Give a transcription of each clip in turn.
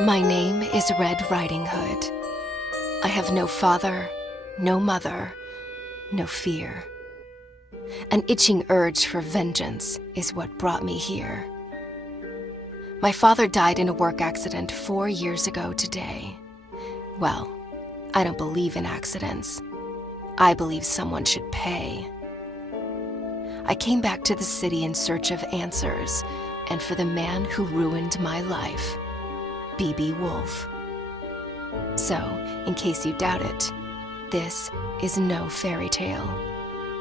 My name is Red Riding Hood. I have no father, no mother, no fear. An itching urge for vengeance is what brought me here. My father died in a work accident 4 years ago today. Well, I don't believe in accidents. I believe someone should pay. I came back to the city in search of answers, and for the man who ruined my life, B.B. Woolfe. So, in case you doubt it, this is no fairy tale,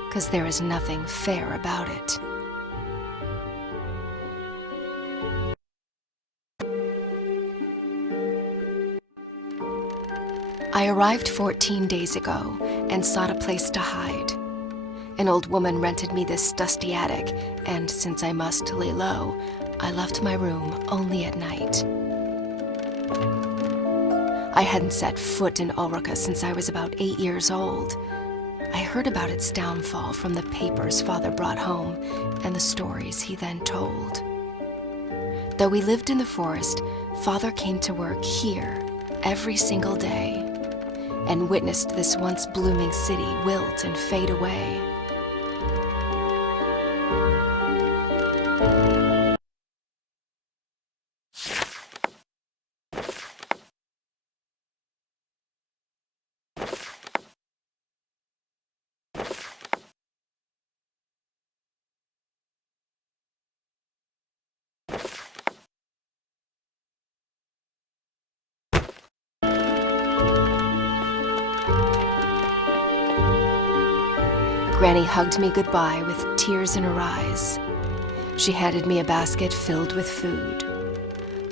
'cause there is nothing fair about it. I arrived 14 days ago and sought a place to hide. An old woman rented me this dusty attic, and since I must lay low, I left my room only at night. I hadn't set foot in Ulrica since I was about 8 years old. I heard about its downfall from the papers Father brought home and the stories he then told. Though we lived in the forest, Father came to work here every single day and witnessed this once blooming city wilt and fade away. Granny hugged me goodbye with tears in her eyes. She handed me a basket filled with food.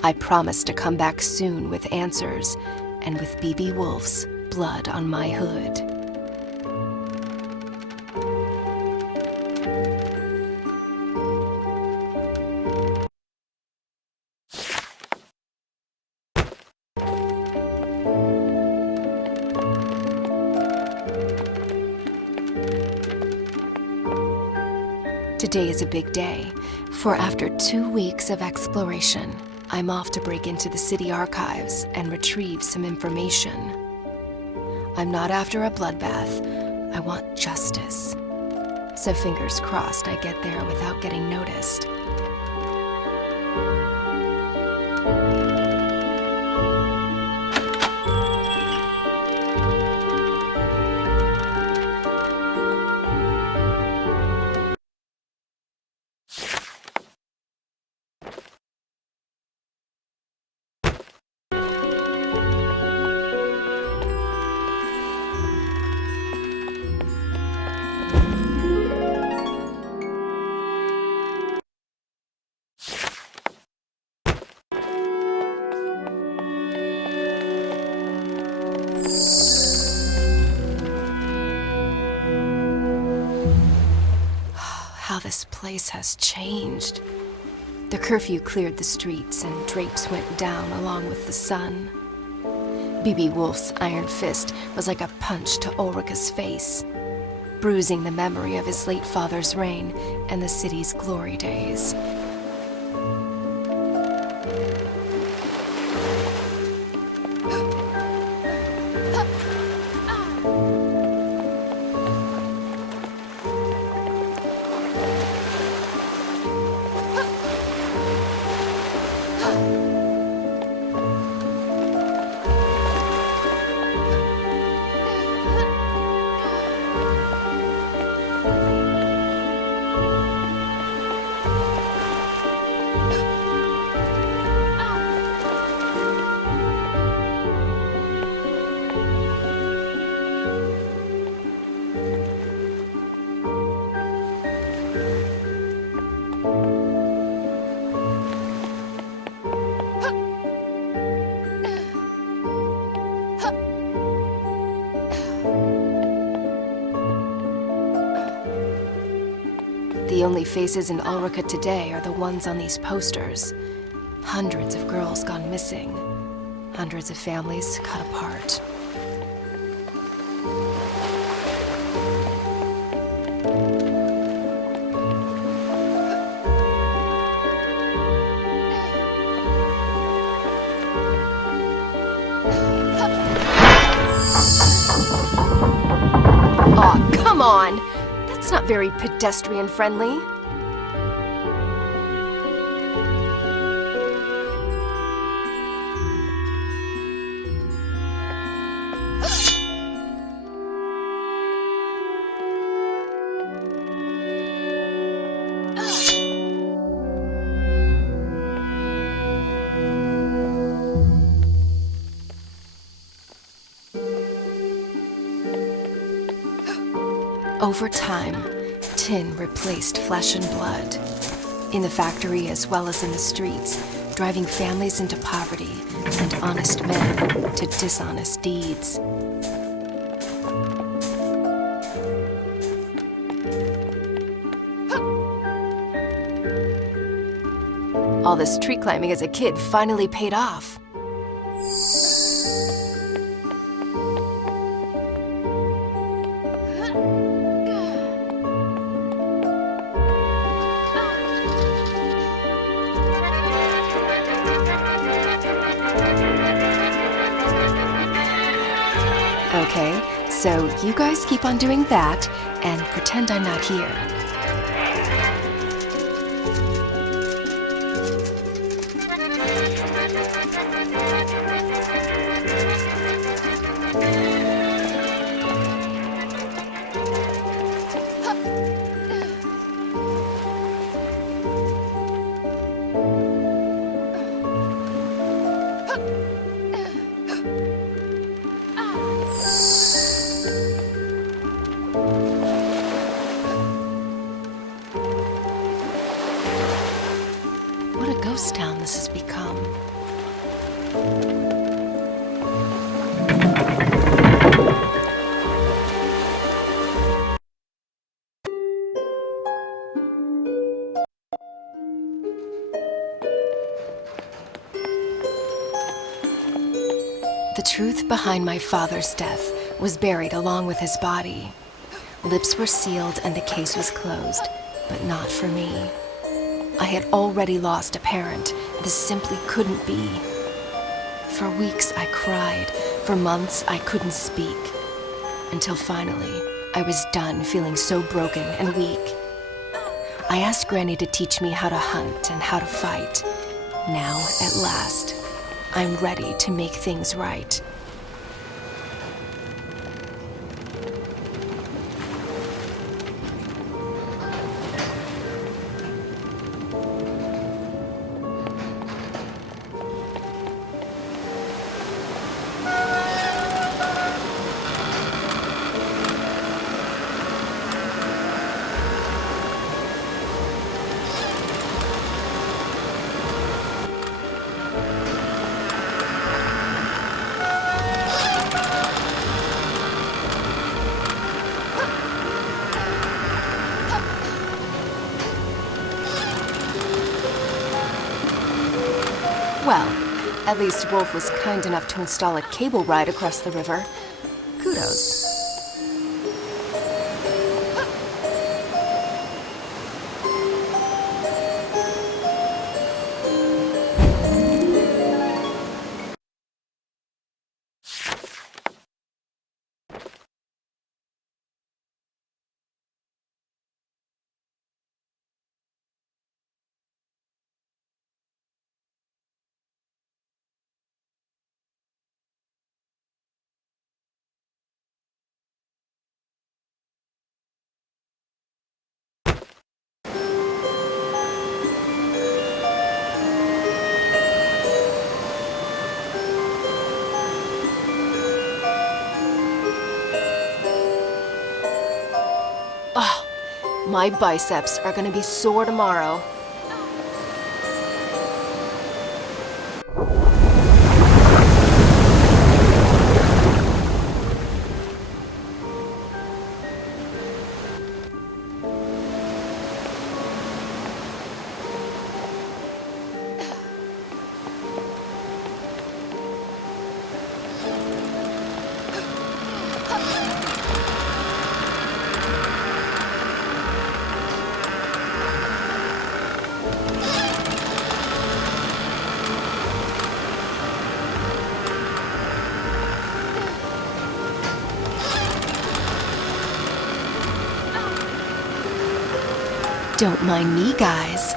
I promised to come back soon with answers and with B.B. Woolfe's blood on my hood. Today is a big day, for after 2 weeks of exploration, I'm off to break into the city archives and retrieve some information. I'm not after a bloodbath, I want justice. So fingers crossed I get there without getting noticed. How this place has changed. The curfew cleared the streets and drapes went down along with the sun. B.B. Woolfe's iron fist was like a punch to Ulrica's face, bruising the memory of his late father's reign and the city's glory days. The only faces in Ulrica today are the ones on these posters. Hundreds of girls gone missing. Hundreds of families cut apart. come on! That's not very pedestrian-friendly. Over time, tin replaced flesh and blood. In the factory as well as in the streets, driving families into poverty and honest men to dishonest deeds. All this tree climbing as a kid finally paid off. Okay, so you guys keep on doing that and pretend I'm not here. What a ghost town this has become. The truth behind my father's death was buried along with his body. Lips were sealed and the case was closed, but not for me. I had already lost a parent. This simply couldn't be. For weeks I cried. For months I couldn't speak. Until finally, I was done feeling so broken and weak. I asked Granny to teach me how to hunt and how to fight. Now, at last, I'm ready to make things right. Well, at least Woolfe was kind enough to install a cable ride across the river. Kudos. My biceps are gonna be sore tomorrow. Don't mind me, guys.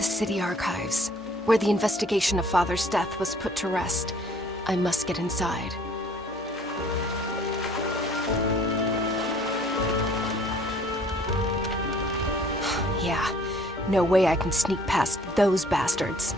City archives, where the investigation of Father's death was put to rest. I must get inside. Yeah, no way I can sneak past those bastards.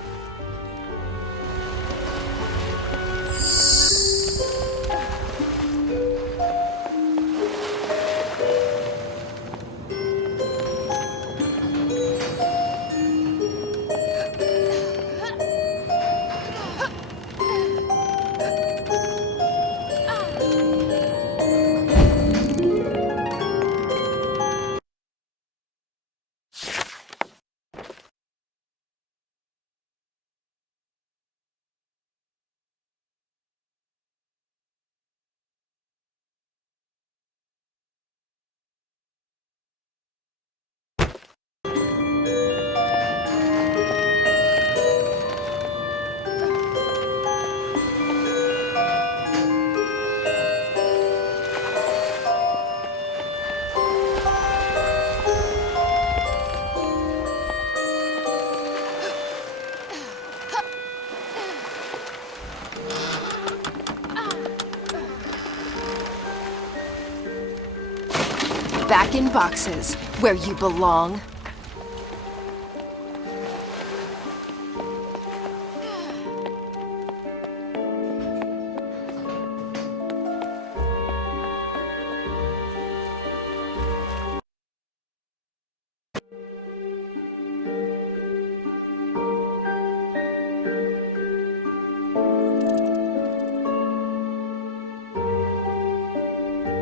Back in boxes, where you belong.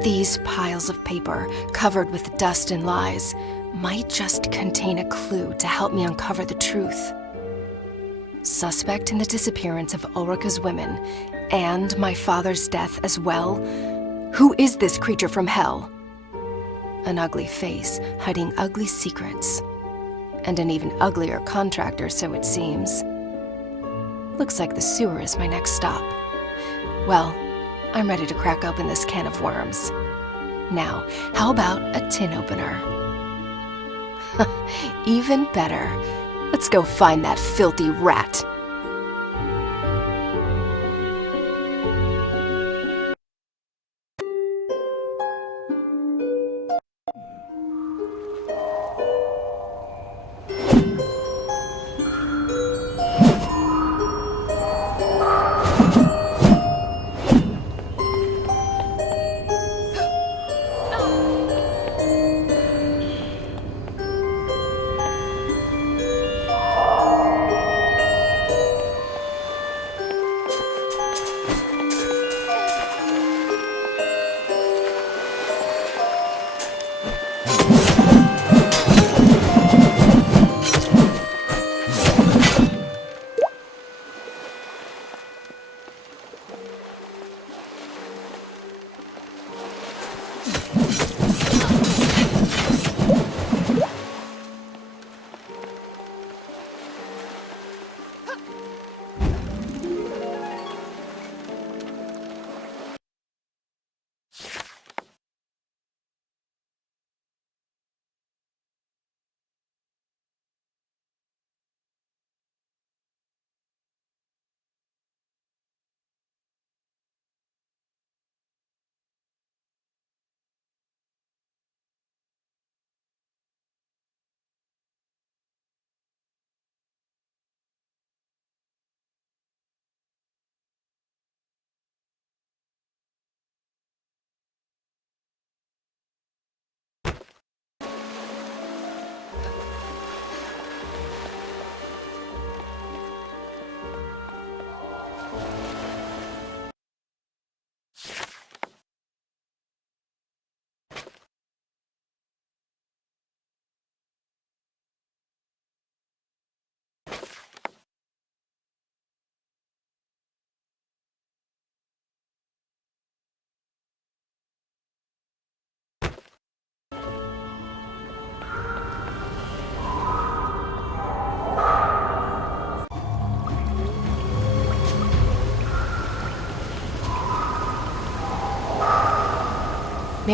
These piles of paper, covered with dust and lies, might just contain a clue to help me uncover the truth. Suspect in the disappearance of Ulrica's women, and my father's death as well. Who is this creature from hell? An ugly face, hiding ugly secrets. And an even uglier contractor, so it seems. Looks like the sewer is my next stop. Well, I'm ready to crack open this can of worms. Now, how about a tin opener? Even better. Let's go find that filthy rat.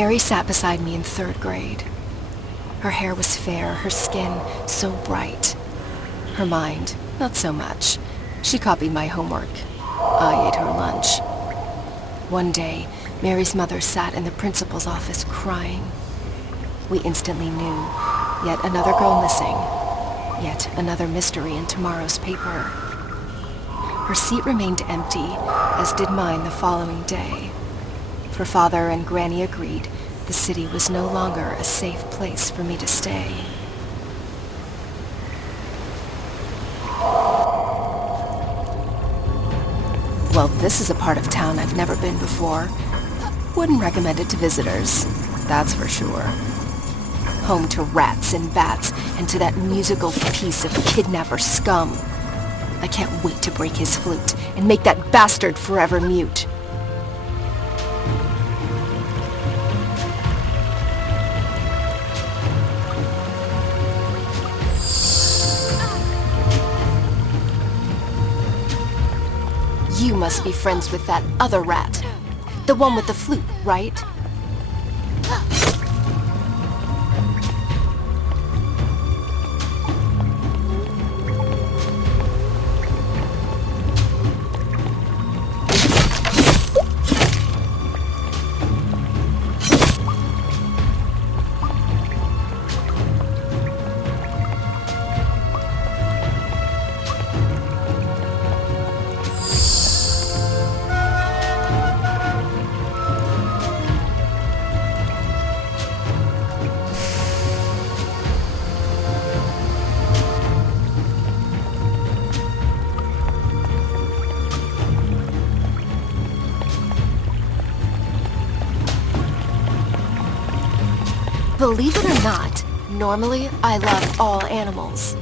Mary sat beside me in 3rd grade. Her hair was fair, her skin so bright. Her mind, not so much. She copied my homework. I ate her lunch. One day, Mary's mother sat in the principal's office crying. We instantly knew, yet another girl missing. Yet another mystery in tomorrow's paper. Her seat remained empty, as did mine the following day. For Father and Granny agreed the city was no longer a safe place for me to stay. Well, this is a part of town I've never been before. Wouldn't recommend it to visitors, that's for sure. Home to rats and bats, and to that musical piece of kidnapper scum. I can't wait to break his flute and make that bastard forever mute. You must be friends with that other rat. The one with the flute, right? Believe it or not, normally I love all animals.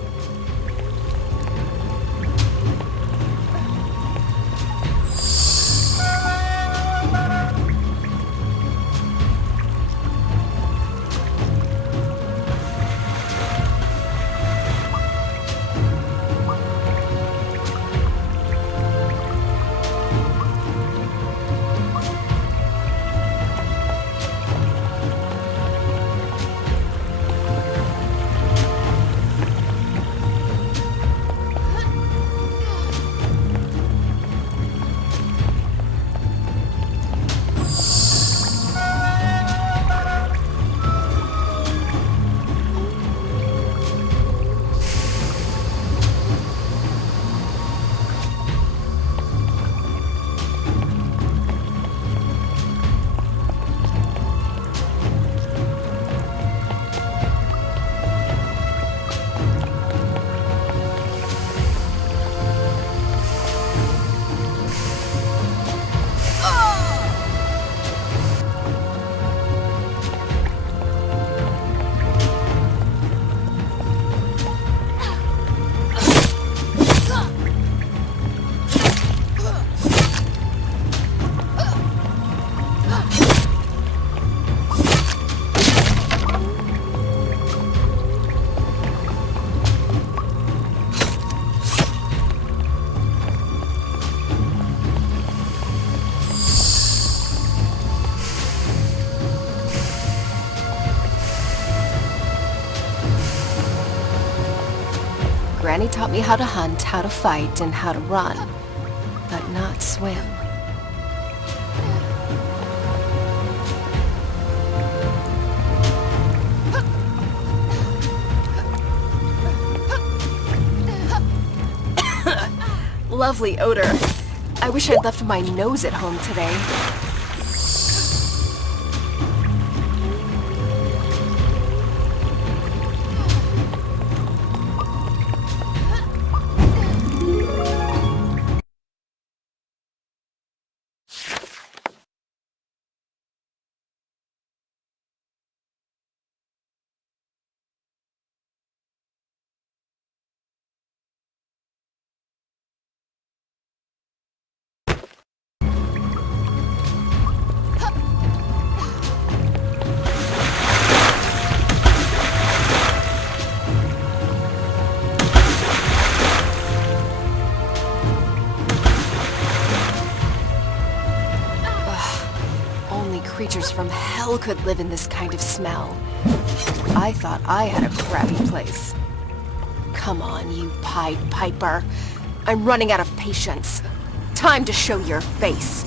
Granny taught me how to hunt, how to fight, and how to run, but not swim. Lovely odor. I wish I'd left my nose at home today. still could live in this kind of smell. I thought I had a crappy place. Come on, you Pied Piper. I'm running out of patience. Time to show your face.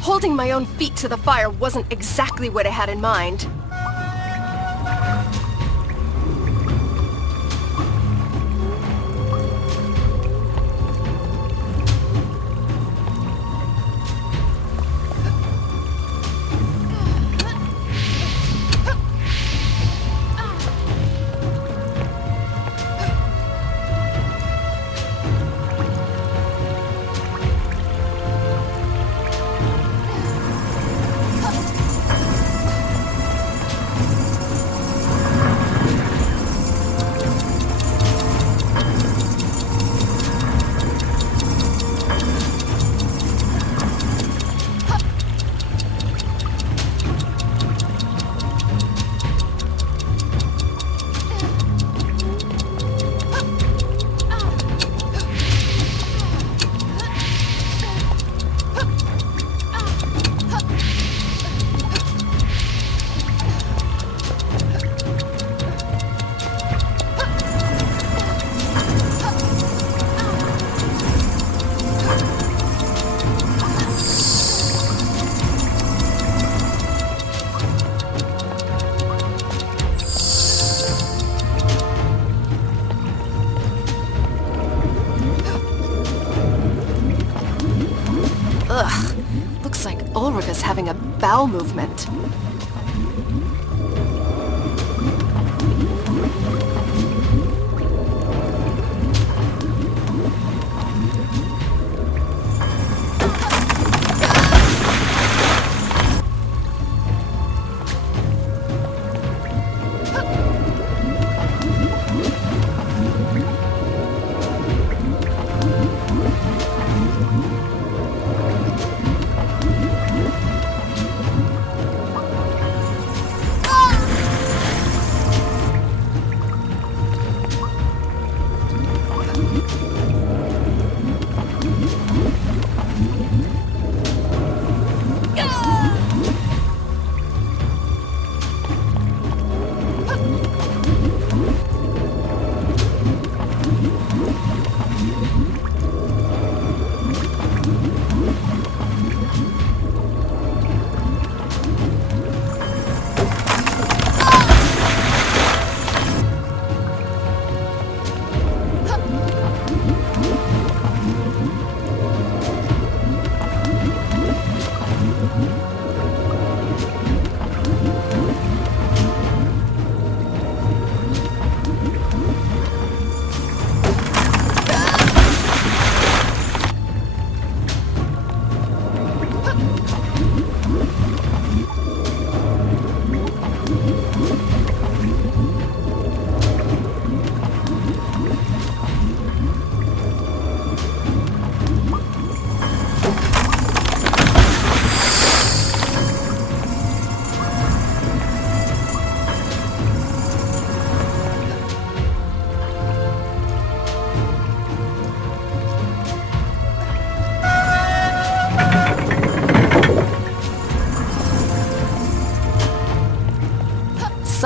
Holding my own feet to the fire wasn't exactly what I had in mind. Ugh, looks like Ulrica's having a bowel movement.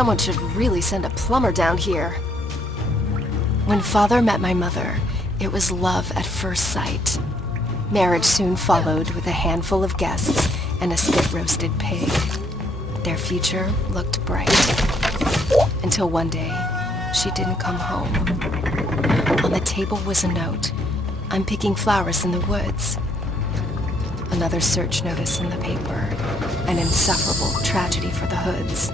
Someone should really send a plumber down here. When father met my mother, it was love at first sight. Marriage soon followed with a handful of guests and a spit-roasted pig. Their future looked bright. Until one day, she didn't come home. On the table was a note. I'm picking flowers in the woods. Another search notice in the paper. An insufferable tragedy for the Hoods.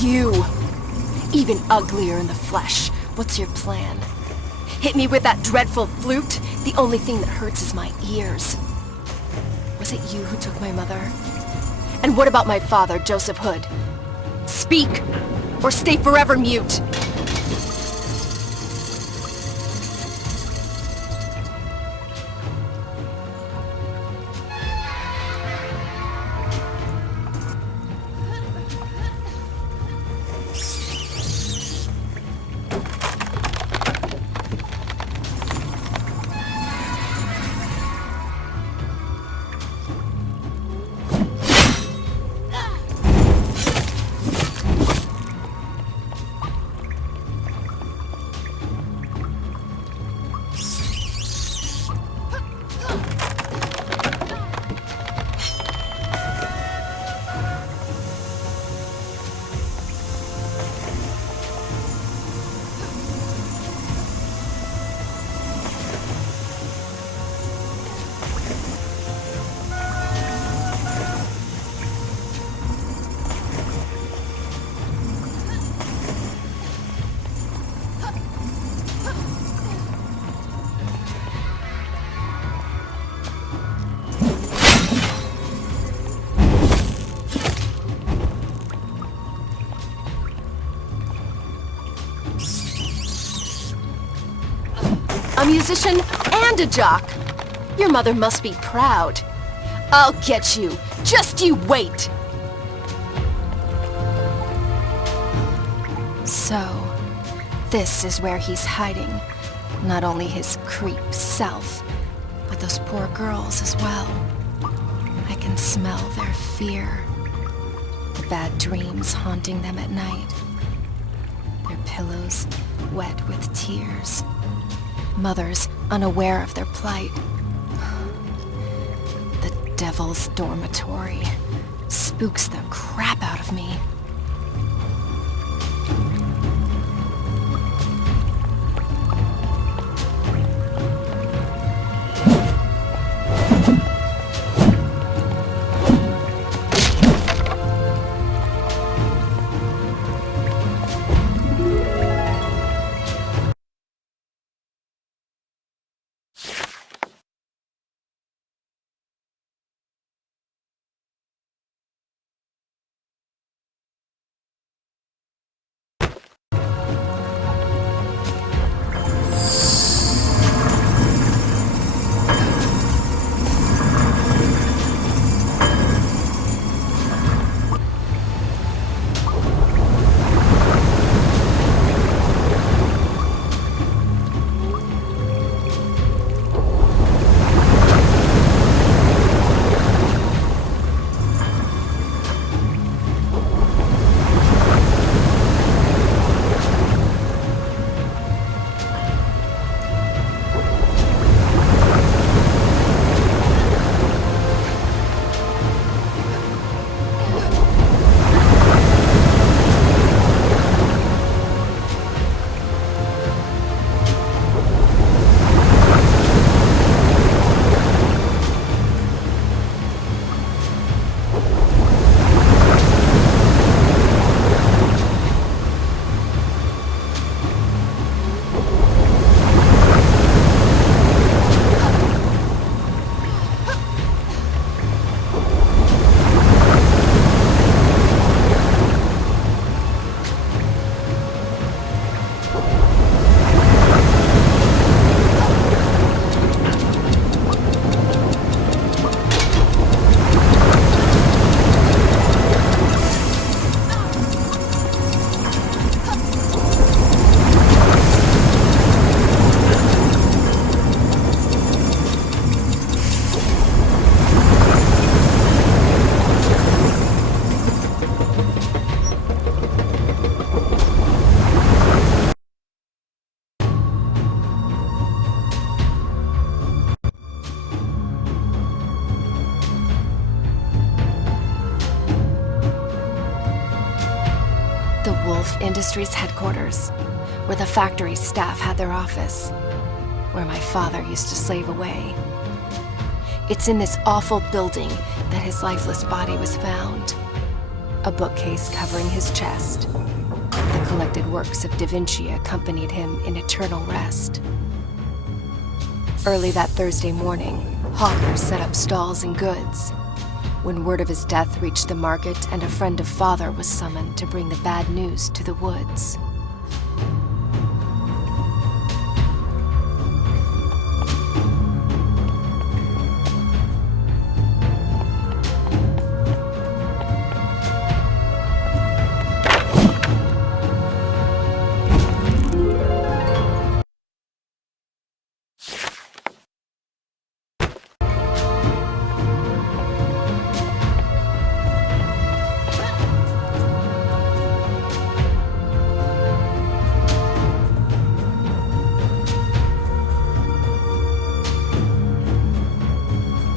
You! Even uglier in the flesh. What's your plan? Hit me with that dreadful flute? The only thing that hurts is my ears. Was it you who took my mother? And what about my father, Joseph Hood? Speak! Or stay forever mute! A musician and a jock. Your mother must be proud. I'll get you. Just you wait. So, this is where he's hiding. Not only his creep self, but those poor girls as well. I can smell their fear. The bad dreams haunting them at night. Their pillows wet with tears. Mothers unaware of their plight. The devil's dormitory spooks the crap out of me. Woolfe Industries headquarters, where the factory's staff had their office, where my father used to slave away. It's in this awful building that his lifeless body was found. A bookcase covering his chest. The collected works of Da Vinci accompanied him in eternal rest. Early that Thursday morning, hawkers set up stalls and goods. When word of his death reached the market and a friend of father was summoned to bring the bad news to the woods.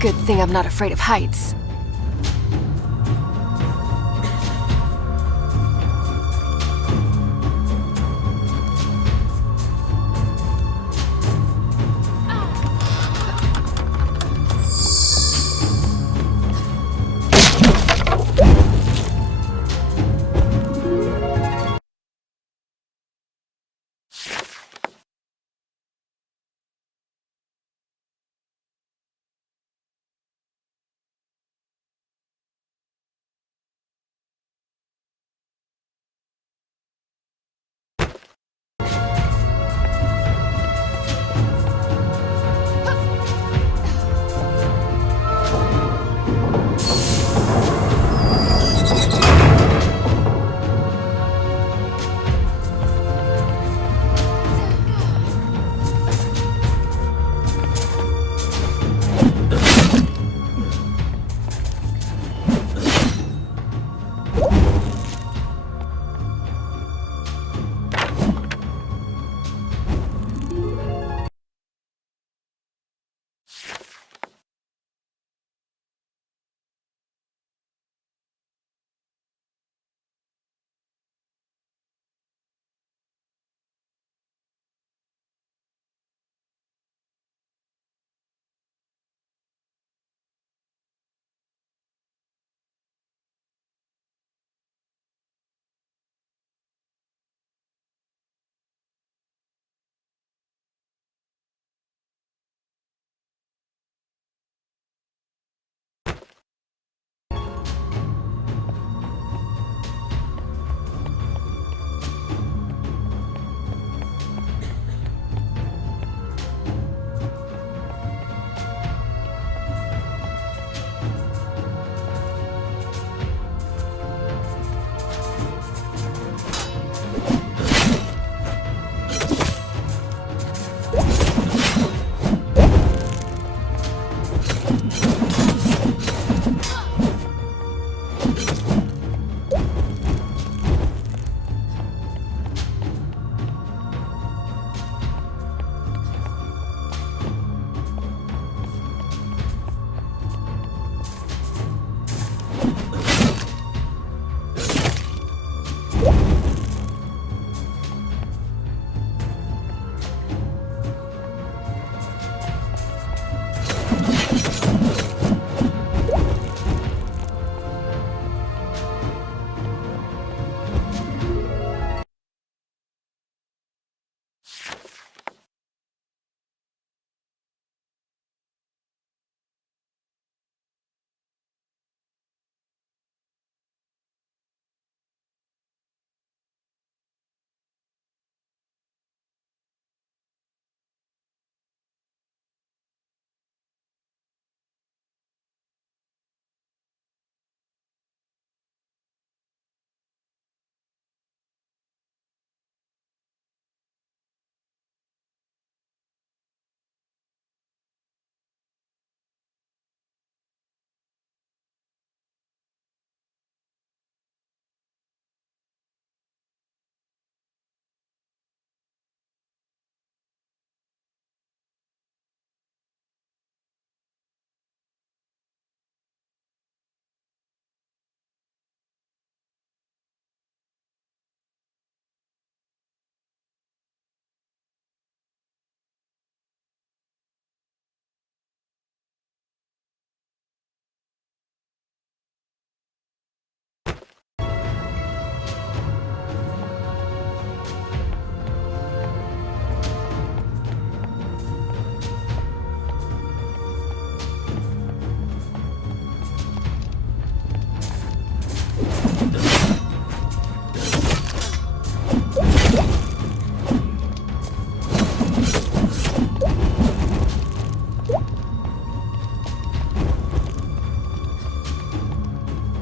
Good thing I'm not afraid of heights.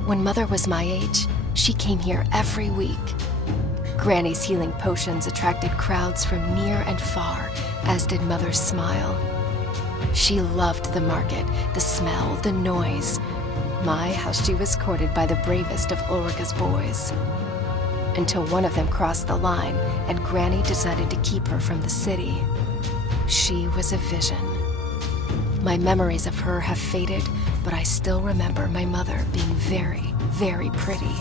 When Mother was my age, she came here every week. Granny's healing potions attracted crowds from near and far, as did Mother's smile. She loved the market, the smell, the noise. My, how she was courted by the bravest of Ulrica's boys. Until one of them crossed the line and Granny decided to keep her from the city. She was a vision. My memories of her have faded, but I still remember my mother being very, very pretty.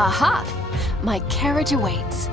Aha! My carriage awaits.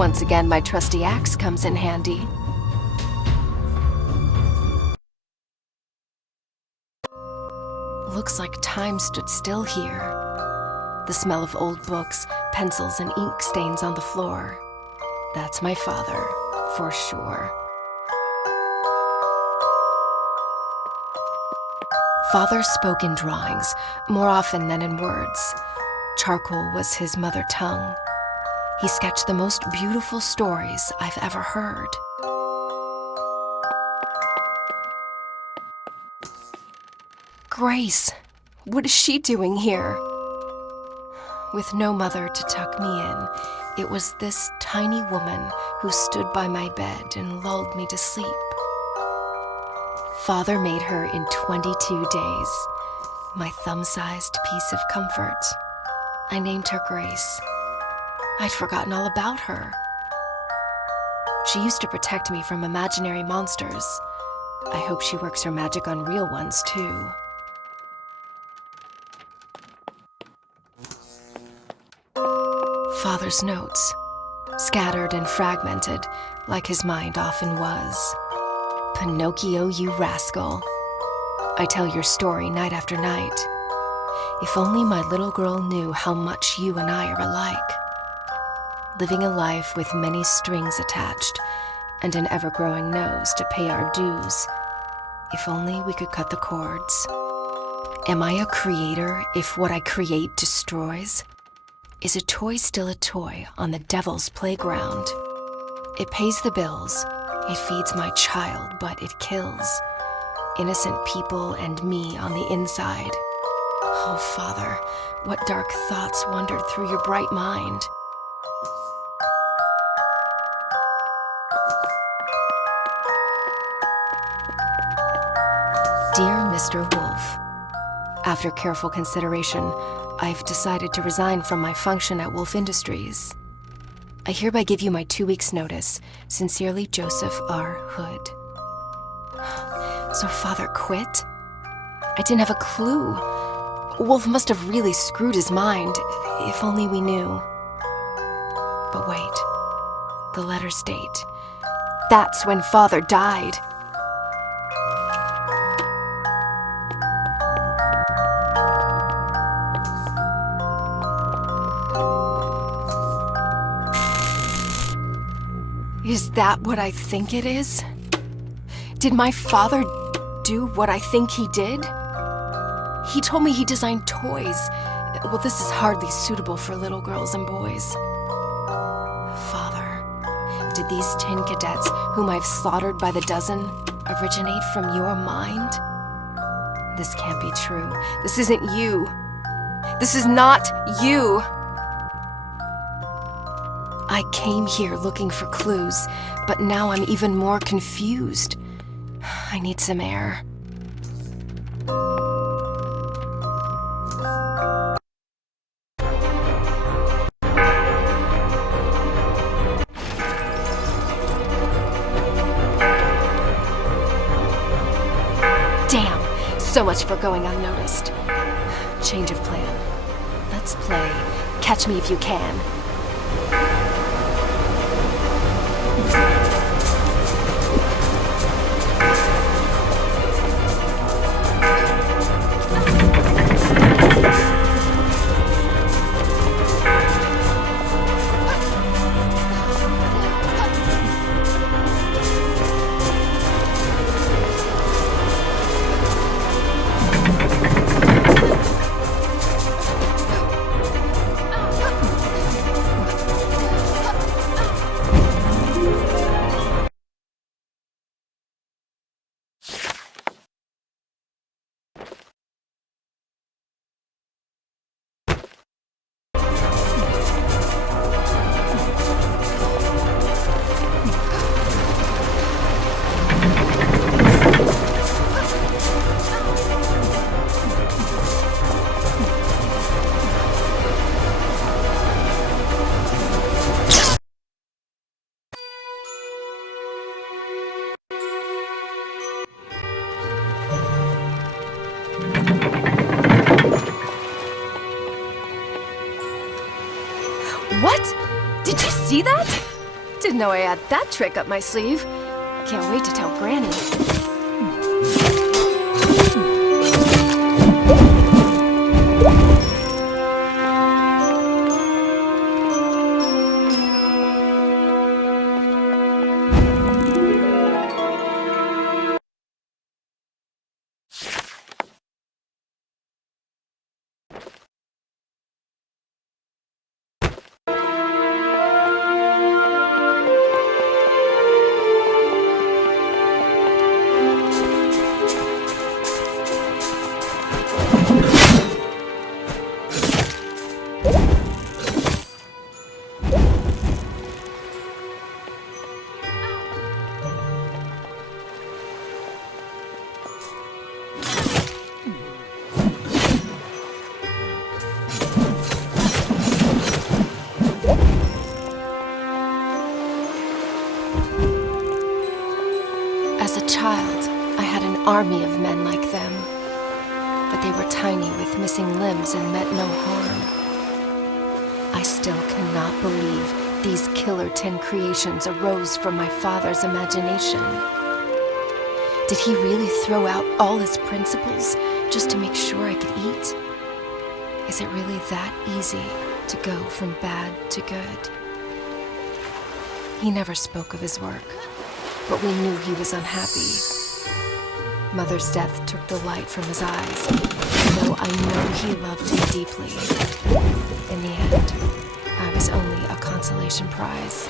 Once again, my trusty axe comes in handy. Looks like time stood still here. The smell of old books, pencils, and ink stains on the floor. That's my father, for sure. Father spoke in drawings, more often than in words. Charcoal was his mother tongue. He sketched the most beautiful stories I've ever heard. Grace, what is she doing here? With no mother to tuck me in, it was this tiny woman who stood by my bed and lulled me to sleep. Father made her in 22 days, my thumb-sized piece of comfort. I named her Grace. I'd forgotten all about her. She used to protect me from imaginary monsters. I hope she works her magic on real ones, too. Father's notes, scattered and fragmented, like his mind often was. Pinocchio, you rascal. I tell your story night after night. If only my little girl knew how much you and I are alike. Living a life with many strings attached and an ever-growing nose to pay our dues. If only we could cut the cords. Am I a creator if what I create destroys? Is a toy still a toy on the devil's playground? It pays the bills, it feeds my child, but it kills innocent people and me on the inside. Oh, Father, what dark thoughts wandered through your bright mind? Dear Mr. Woolfe, after careful consideration, I've decided to resign from my function at Woolfe Industries. I hereby give you my 2 weeks' notice. Sincerely, Joseph R. Hood. So Father quit? I didn't have a clue. Woolfe must have really screwed his mind, if only we knew. But wait, the letters date. That's when Father died. Is that what I think it is? Did my father do what I think he did? He told me he designed toys. Well, this is hardly suitable for little girls and boys. Father, did these tin cadets, whom I've slaughtered by the dozen, originate from your mind? This can't be true. This isn't you. This is not you. I came here looking for clues, but now I'm even more confused. I need some air. Damn, so much for going unnoticed. Change of plan. Let's play Catch Me If You Can. What? Did you see that? Didn't know I had that trick up my sleeve. Can't wait to tell Granny. As a child, I had an army of men like them, but they were tiny with missing limbs and meant no harm. I still cannot believe these killer 10 creations arose from my father's imagination. Did he really throw out all his principles just to make sure I could eat? Is it really that easy to go from bad to good? He never spoke of his work, but we knew he was unhappy. Mother's death took the light from his eyes, though I know he loved him deeply. In the end, I was only a consolation prize.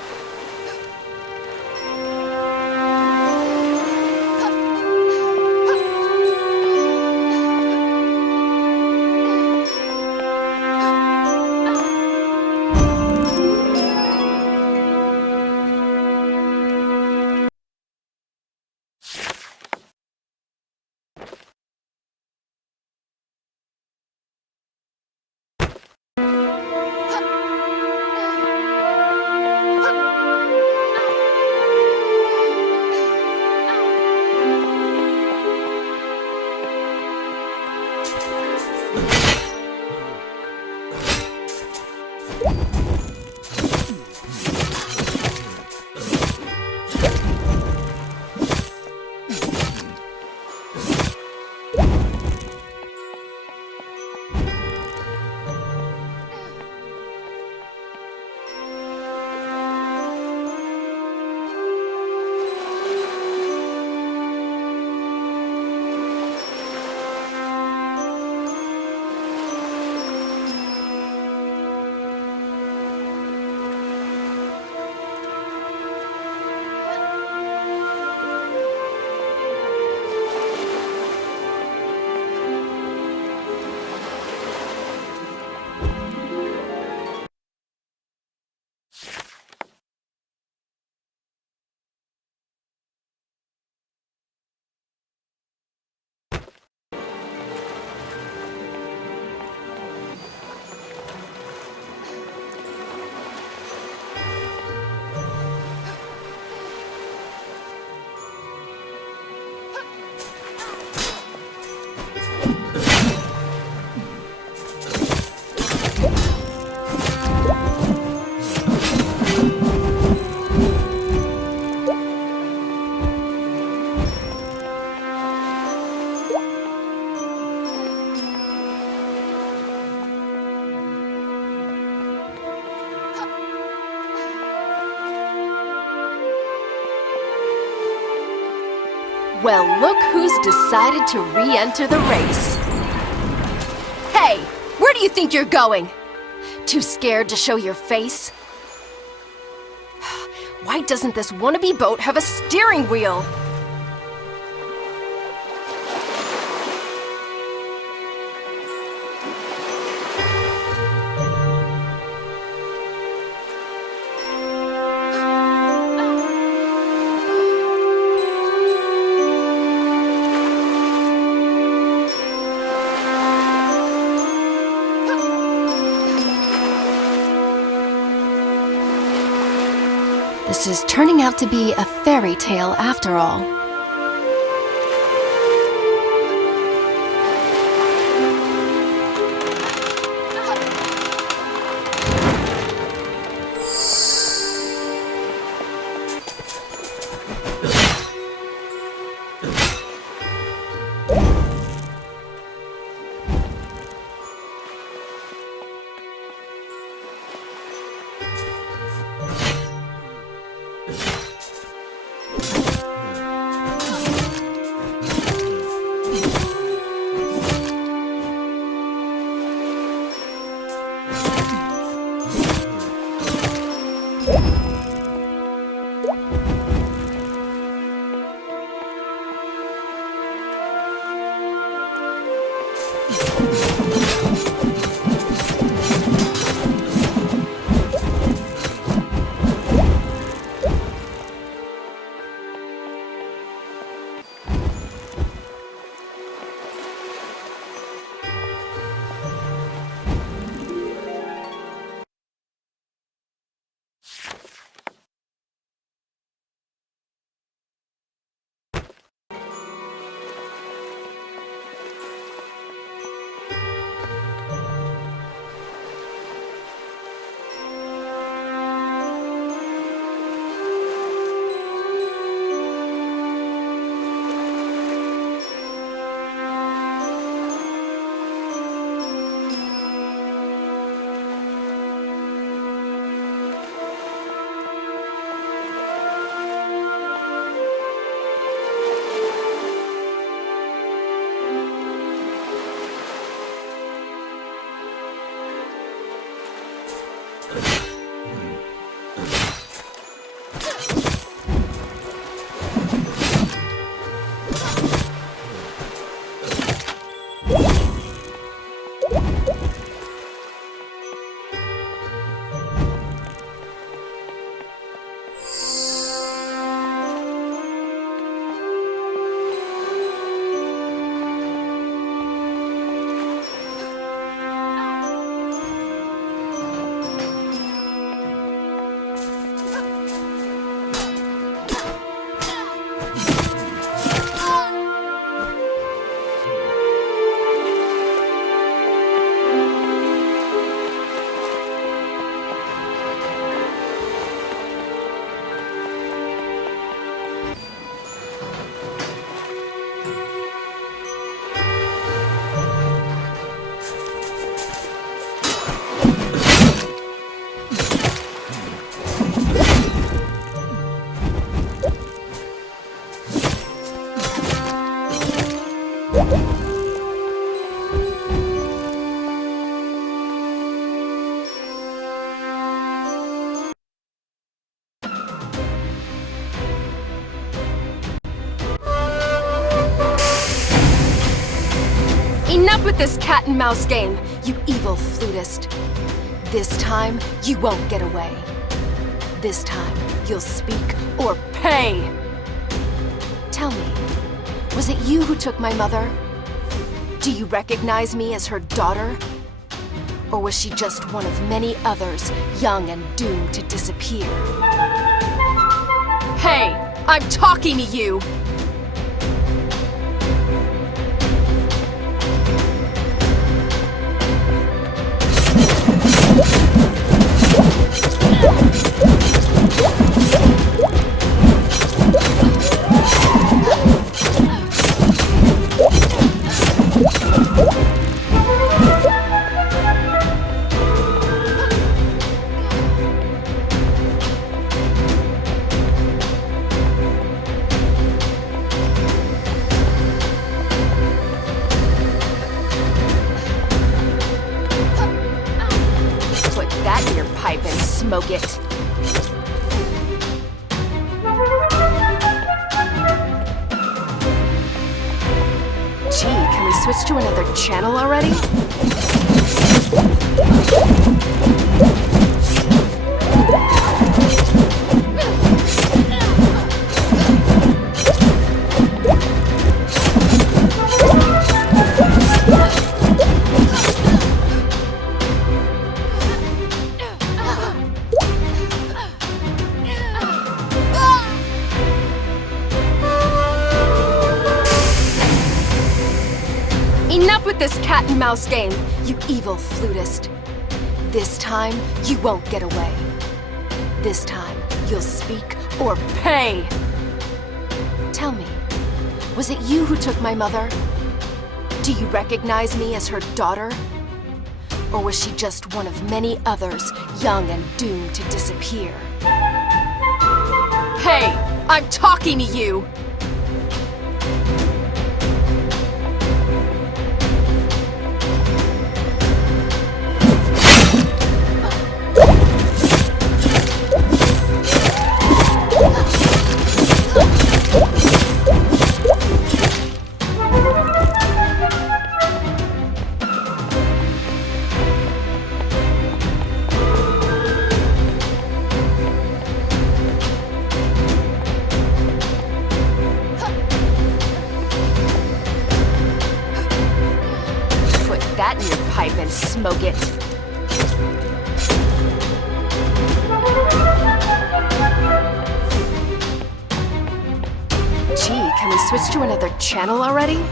Well, look who's decided to re-enter the race. Hey, where do you think you're going? Too scared to show your face? Why doesn't this wannabe boat have a steering wheel? This is turning out to be a fairy tale after all. Enough with this cat and mouse game, you evil flutist. This time, you won't get away. This time, you'll speak or pay. Tell me, was it you who took my mother? Do you recognize me as her daughter? Or was she just one of many others, young and doomed to disappear? Hey, I'm talking to you! Smoke it. Gee, can we switch to another channel already? Enough with this cat and mouse game, you evil flutist. This time, you won't get away. This time, you'll speak or pay. Tell me, was it you who took my mother? Do you recognize me as her daughter? Or was she just one of many others, young and doomed to disappear? Hey, I'm talking to you! Smoke it. Gee, can we switch to another channel already?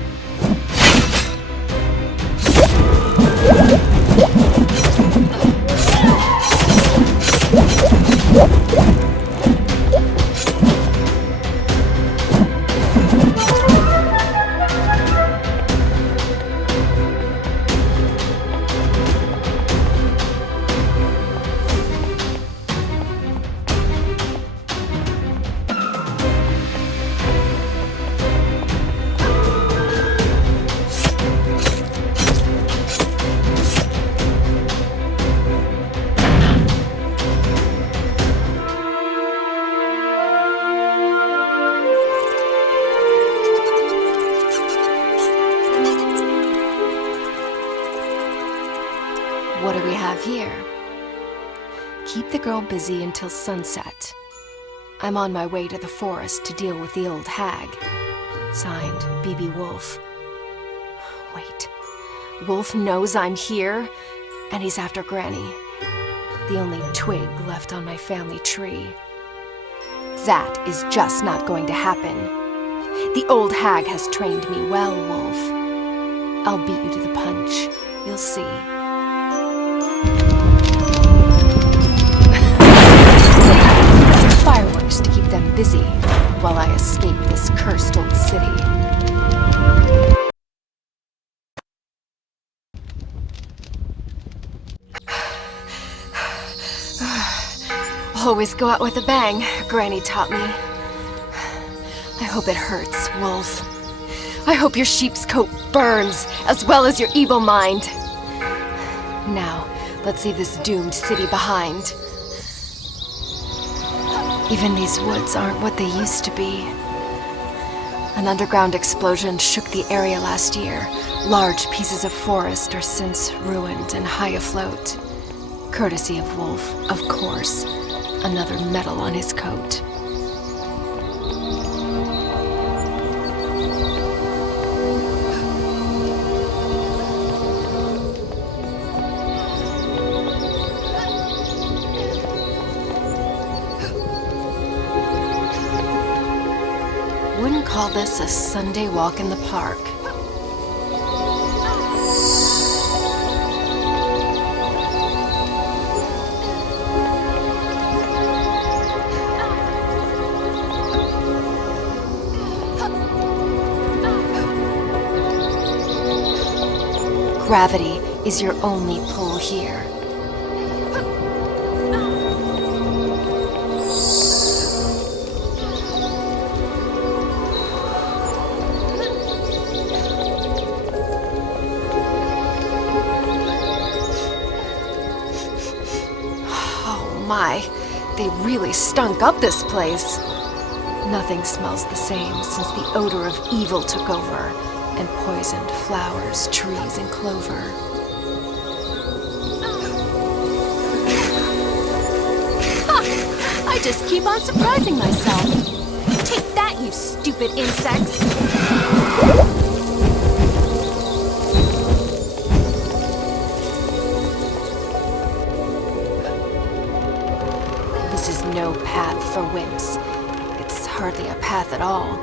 What do we have here? Keep the girl busy until sunset. I'm on my way to the forest to deal with the old hag. Signed, B.B. Woolfe. Wait. Woolfe knows I'm here, and he's after Granny. The only twig left on my family tree. That is just not going to happen. The old hag has trained me well, Woolfe. I'll beat you to the punch. You'll see. Fireworks to keep them busy while I escape this cursed old city. Always go out with a bang, Granny taught me. I hope it hurts, Woolfe. I hope your sheep's coat burns, as well as your evil mind. Now, let's leave this doomed city behind. Even these woods aren't what they used to be. An underground explosion shook the area last year, Large pieces of forest are since ruined and high afloat. Courtesy of Woolfe, of course. Another medal on his coat. Wouldn't call this a Sunday walk in the park. Gravity is your only pull here. Oh my, they really stunk up this place. Nothing smells the same since the odor of evil took over and poisoned flowers, trees, and clover. Ha! I just keep on surprising myself. Take that, you stupid insects! This is no path for wimps. It's hardly a path at all.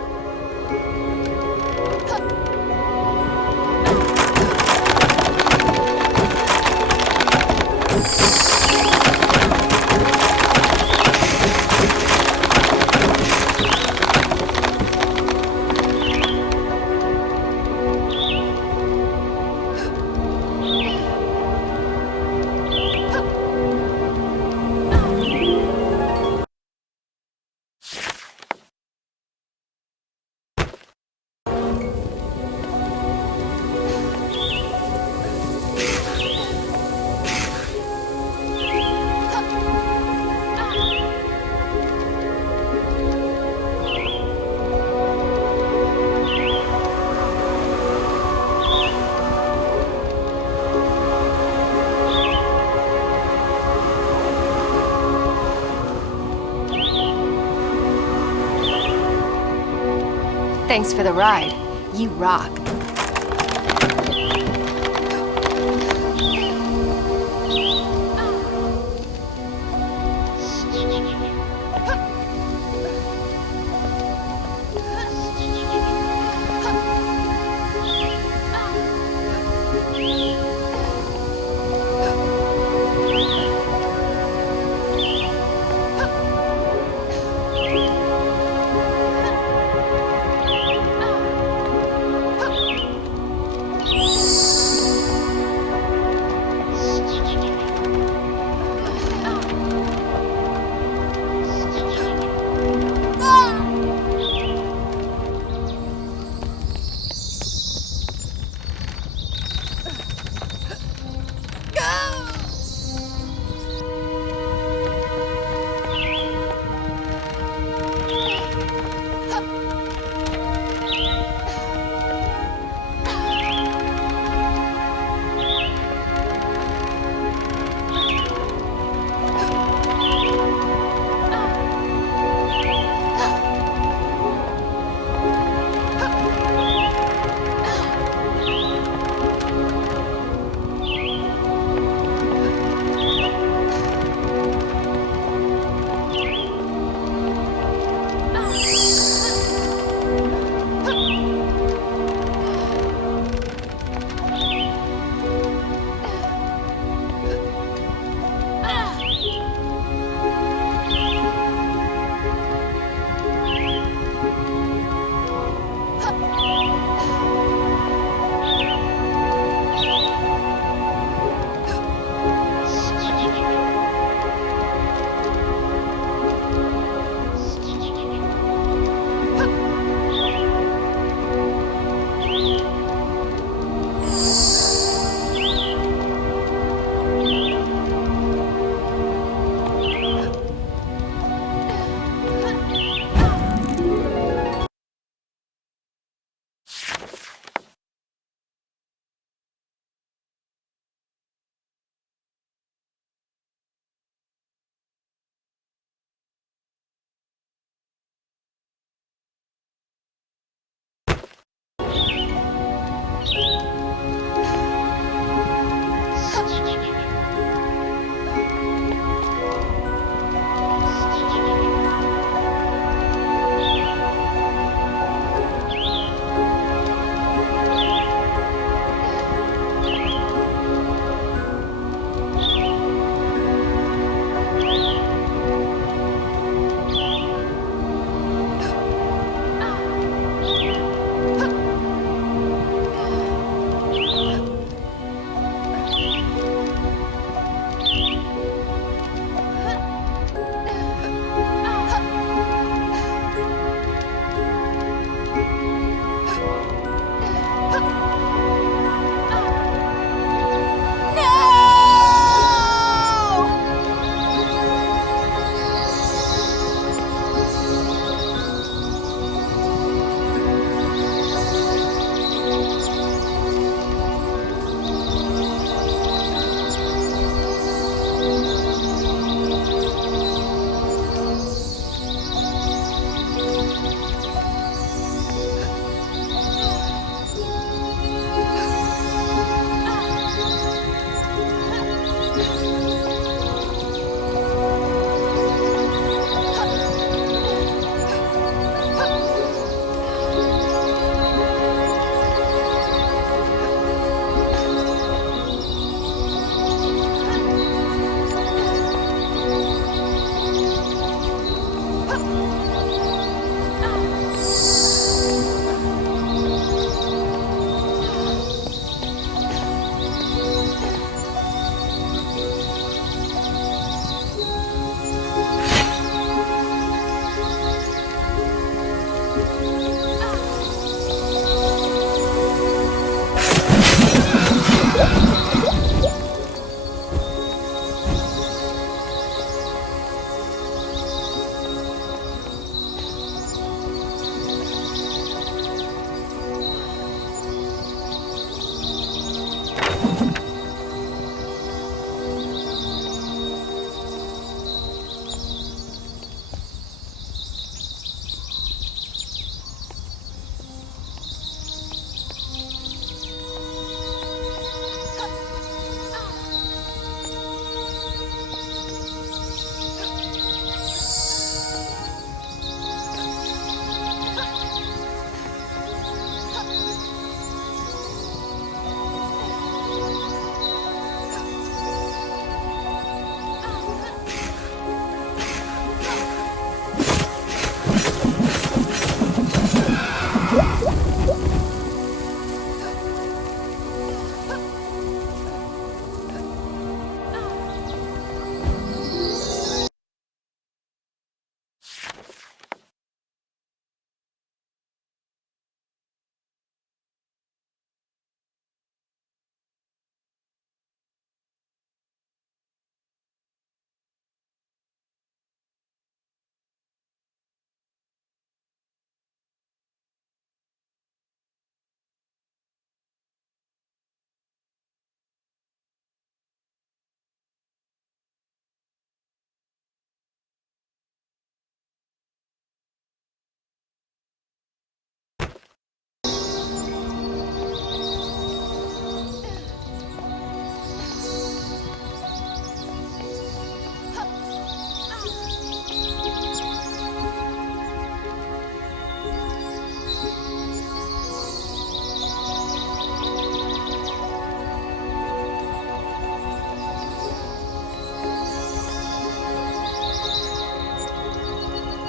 Thanks for the ride. You rock.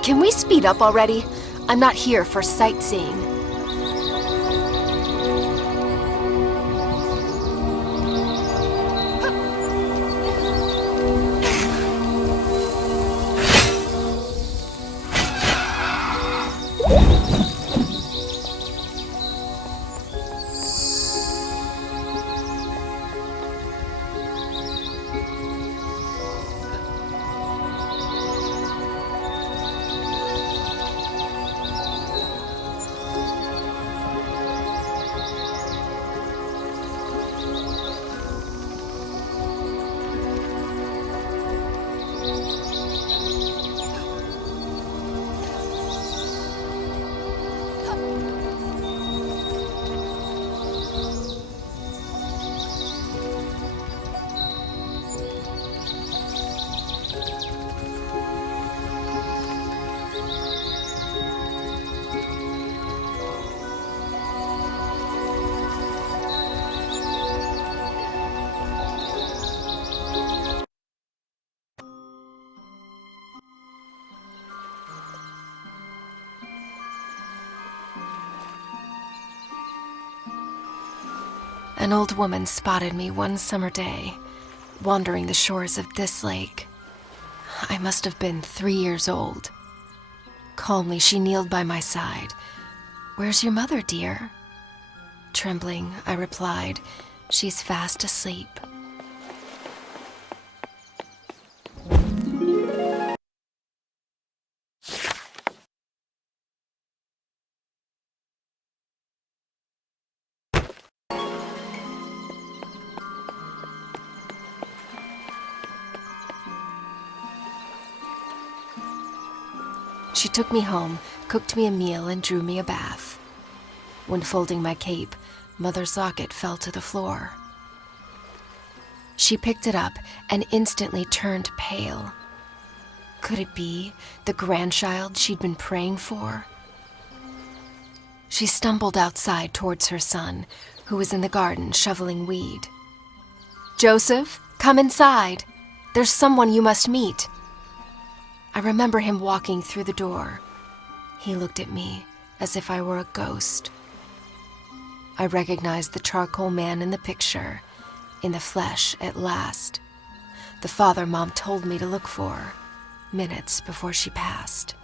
Can we speed up already? I'm not here for sightseeing. An old woman spotted me one summer day, wandering the shores of this lake. I must have been 3 years old. Calmly, she kneeled by my side. "Where's your mother, dear?" Trembling, I replied, "She's fast asleep." She took me home, cooked me a meal, and drew me a bath. When folding my cape, Mother's locket fell to the floor. She picked it up and instantly turned pale. Could it be the grandchild she'd been praying for? She stumbled outside towards her son, who was in the garden shoveling weed. "Joseph, come inside. There's someone you must meet." I remember him walking through the door. He looked at me as if I were a ghost. I recognized the charcoal man in the picture, in the flesh at last. The father Mom told me to look for, minutes before she passed.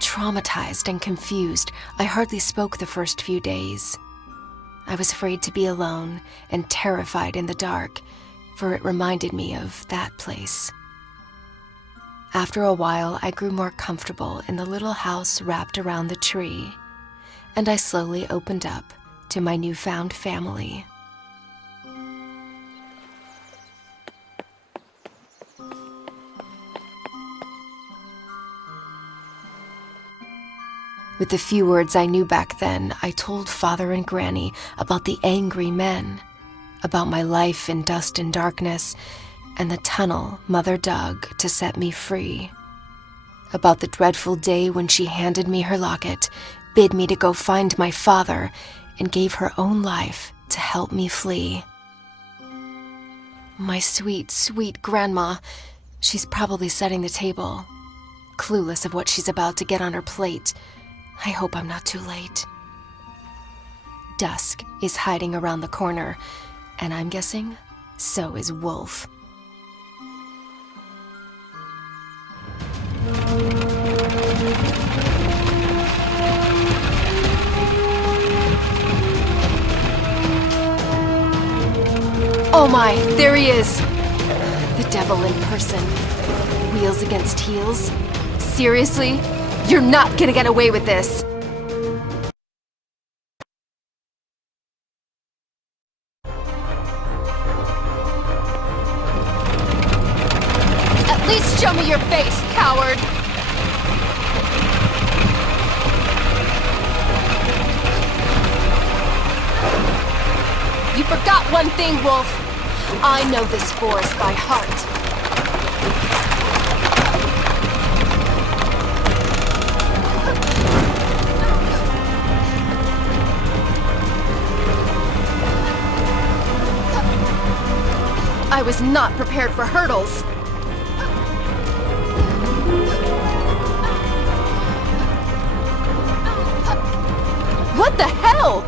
Traumatized and confused, I hardly spoke the first few days. I was afraid to be alone and terrified in the dark, for it reminded me of that place. After a while, I grew more comfortable in the little house wrapped around the tree, and I slowly opened up to my newfound family. With the few words I knew back then, I told Father and Granny about the angry men, about my life in dust and darkness, and the tunnel Mother dug to set me free. About the dreadful day when she handed me her locket, bid me to go find my father, and gave her own life to help me flee. My sweet, sweet grandma, she's probably setting the table, clueless of what she's about to get on her plate. I hope I'm not too late. Dusk is hiding around the corner, and I'm guessing so is Woolfe. Oh my, there he is! The devil in person. Wheels against heels? Seriously? You're not gonna get away with this! At least show me your face, coward! You forgot one thing, Woolfe. I know this forest by heart. I was not prepared for hurdles. What the hell?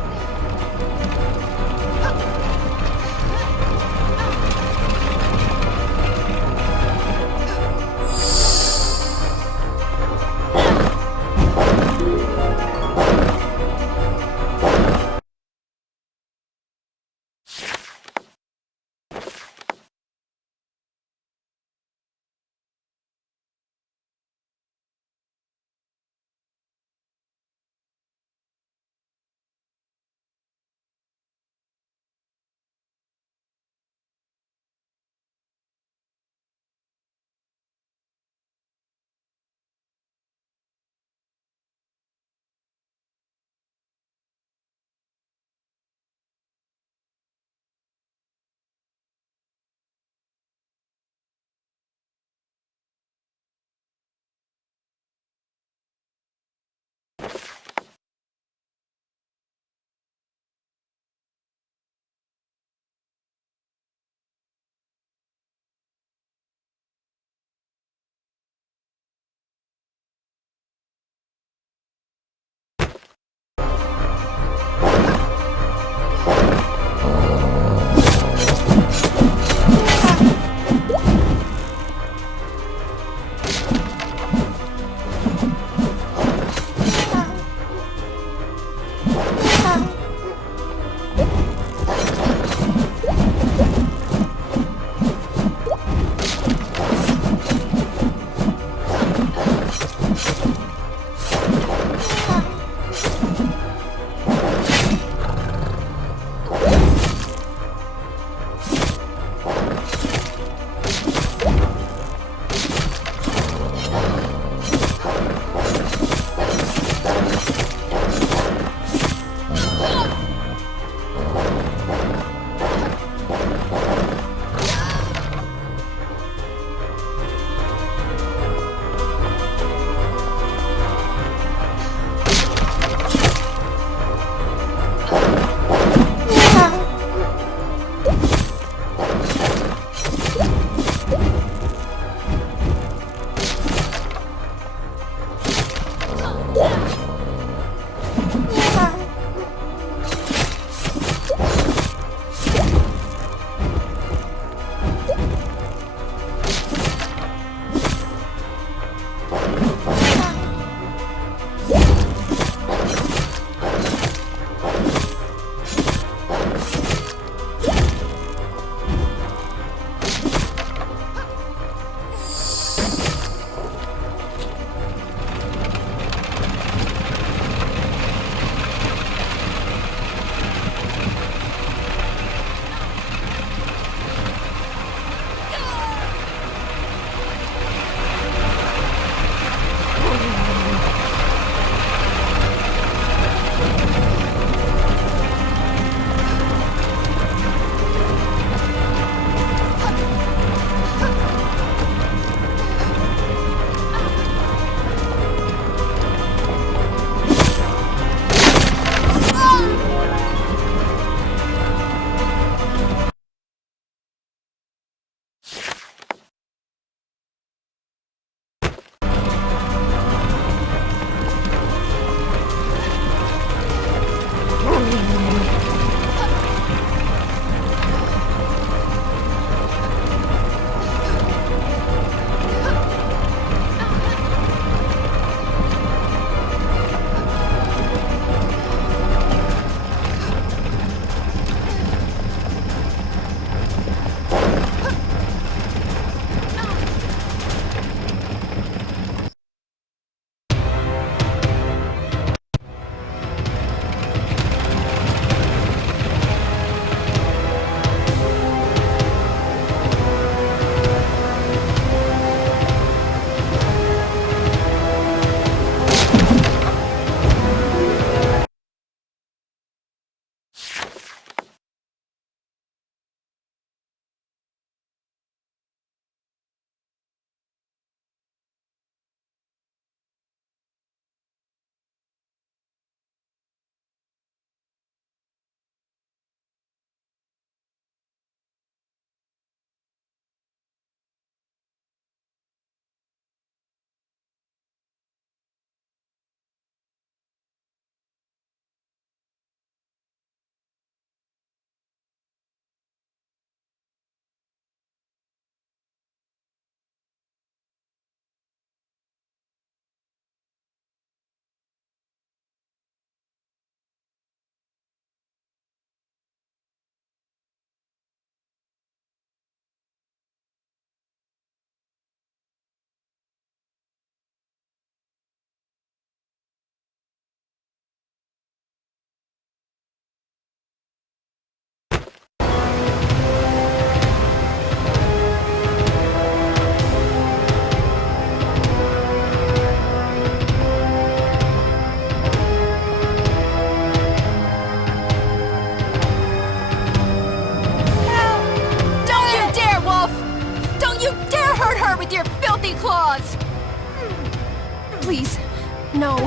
No,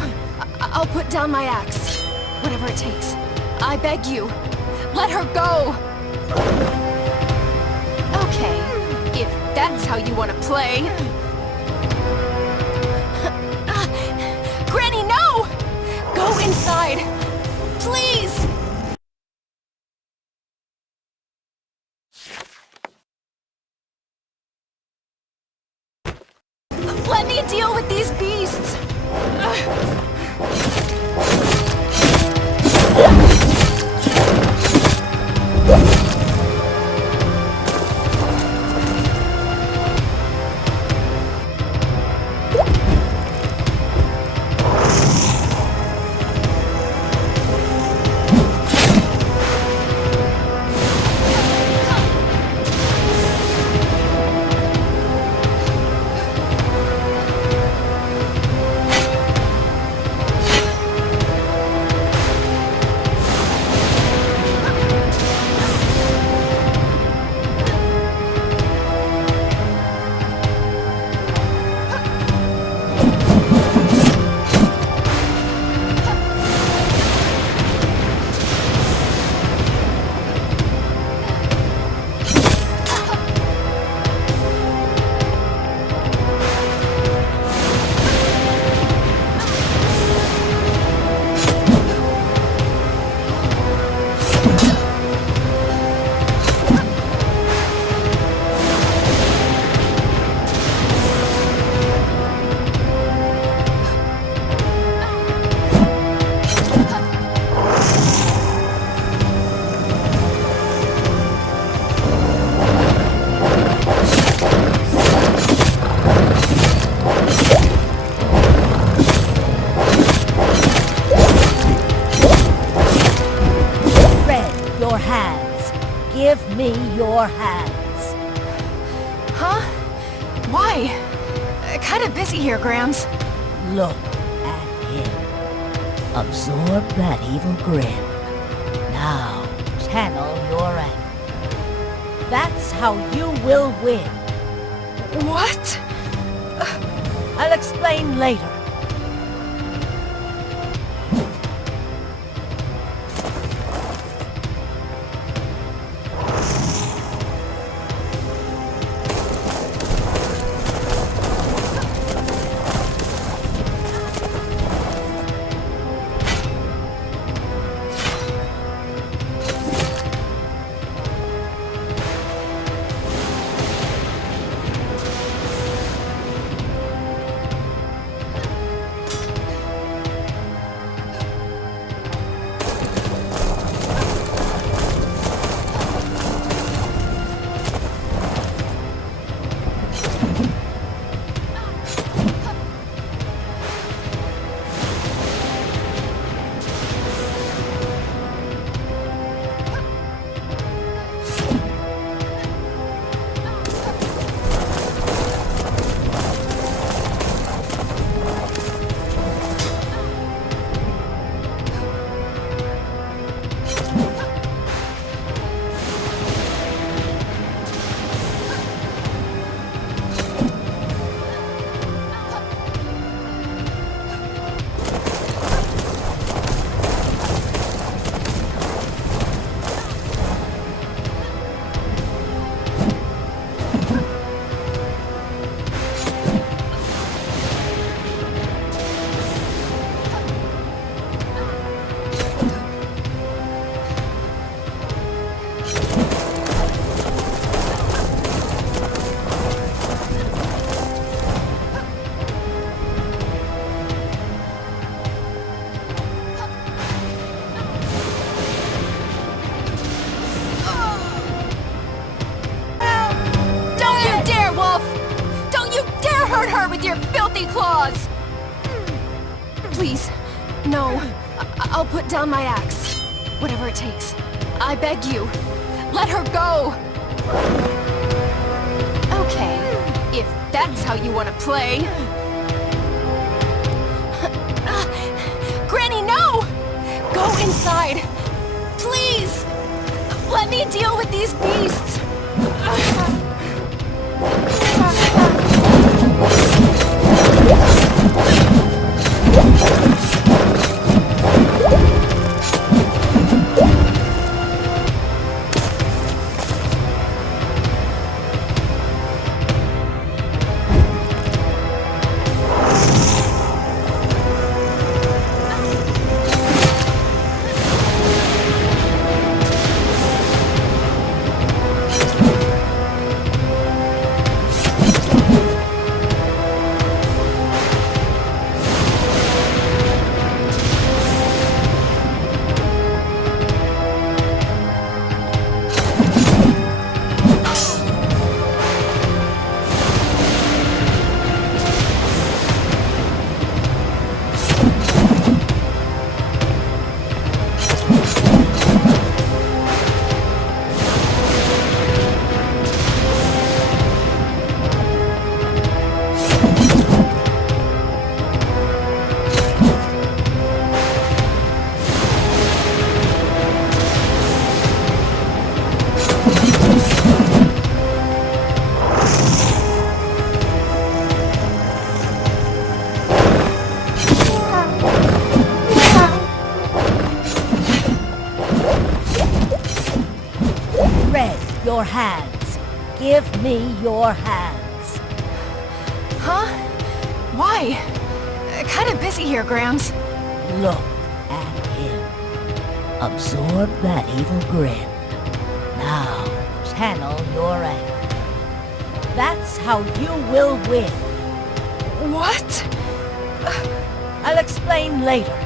I'll put down my axe. Whatever it takes. I beg you, let her go! Okay, if that's how you want to play. Granny, no! Go inside! Please! Let me deal with these beasts! Give me your hands. Huh? Why? Kinda busy here, Grams. Look at him. Absorb that evil grin. Now, channel your anger. That's how you will win. What? I'll explain later. Your filthy claws! Please, no. I'll put down my axe. Whatever it takes. I beg you, let her go! Okay, if that's how you want to play. Granny, no! Go inside! Please! Let me deal with these beasts! your hands. Give me your hands. Huh? Why? Kinda busy here, Grams. Look at him. Absorb that evil grin. Now, channel your anger. That's how you will win. What? I'll explain later.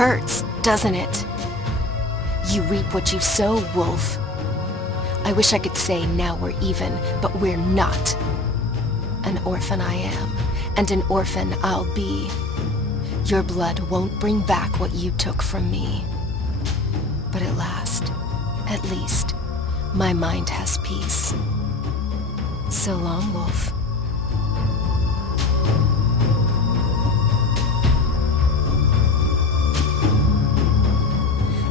Hurts, doesn't it? You reap what you sow, Woolfe. I wish I could say now we're even, but we're not. An orphan I am, and an orphan I'll be. Your blood won't bring back what you took from me. But at least, my mind has peace. So long, Woolfe.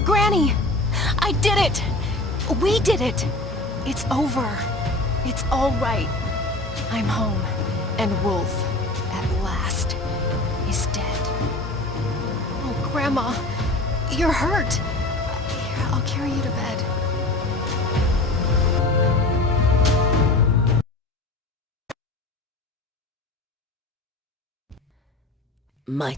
Granny! I did it! We did it! It's over. It's all right. I'm home, and Woolfe, at last, is dead. Oh, Grandma, you're hurt. Here, I'll carry you to bed. My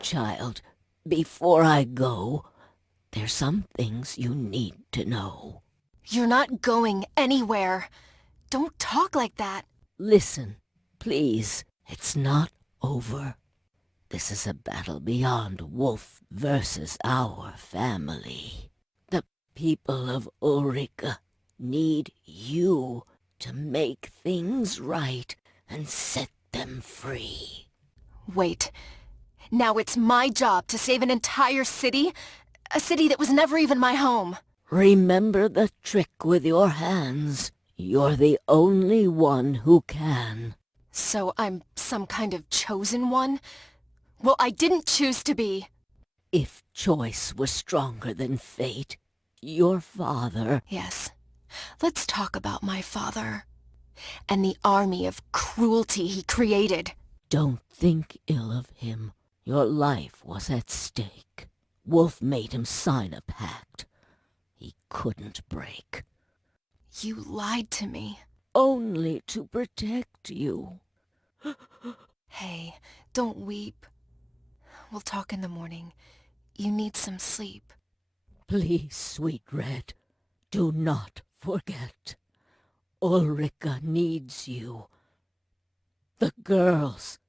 child, before I go, there's some things you need to know. You're not going anywhere. Don't talk like that. Listen, please. It's not over. This is a battle beyond Woolfe versus our family. The people of Ulrica need you to make things right and set them free. Wait. Now it's my job to save an entire city? A city that was never even my home. Remember the trick with your hands. You're the only one who can. So I'm some kind of chosen one? Well, I didn't choose to be. If choice was stronger than fate, your father... Yes. Let's talk about my father. And the army of cruelty he created. Don't think ill of him. Your life was at stake. Woolfe made him sign a pact he couldn't break. You lied to me. Only to protect you. Hey, don't weep. We'll talk in the morning. You need some sleep. Please, sweet Red, do not forget. Ulrica needs you. The girls.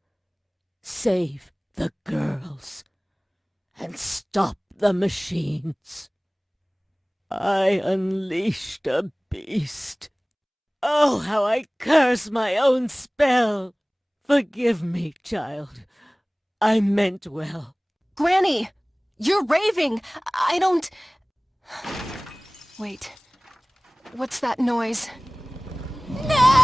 Save the girls. And stop the machines. I unleashed a beast. Oh, how I curse my own spell! Forgive me, child. I meant well. Granny! You're raving! I don't... Wait. What's that noise? No!